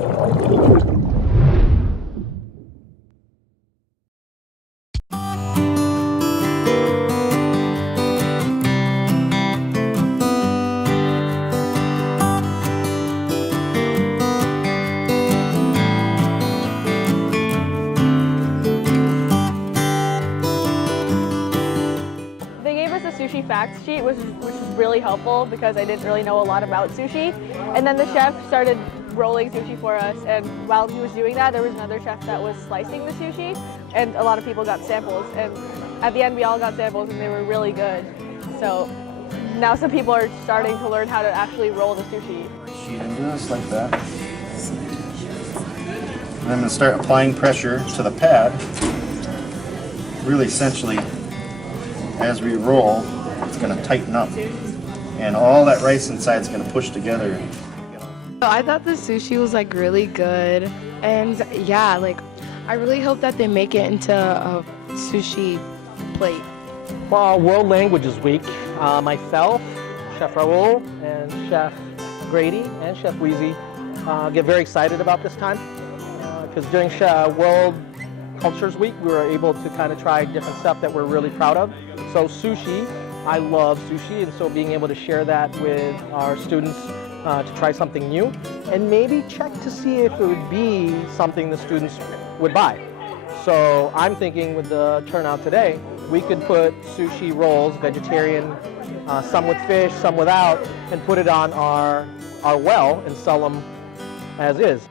They gave us a sushi fact sheet, which was really helpful because I didn't really know a lot about sushi. And then the chef started rolling sushi for us, and while he was doing that, there was another chef that was slicing the sushi, and a lot of people got samples. And at the end, we all got samples, and they were really good. So now some people are starting to learn how to actually roll the sushi. Sheet into this like that. And I'm going to start applying pressure to the pad. Really, essentially, as we roll, it's going to tighten up, and all that rice inside is going to push together. I thought the sushi was like really good, and yeah, like I really hope that they make it into a sushi plate. Well, World Languages Week, myself, Chef Rahill, and Chef Grady, and Chef Wheezy get very excited about this time because during World Cultures Week, we were able to kind of try different stuff that we're really proud of. So sushi, I love sushi, and so being able to share that with our students to try something new, and maybe check to see if it would be something the students would buy. So I'm thinking with the turnout today, we could put sushi rolls, vegetarian, some with fish, some without, and put it on our well and sell them as is.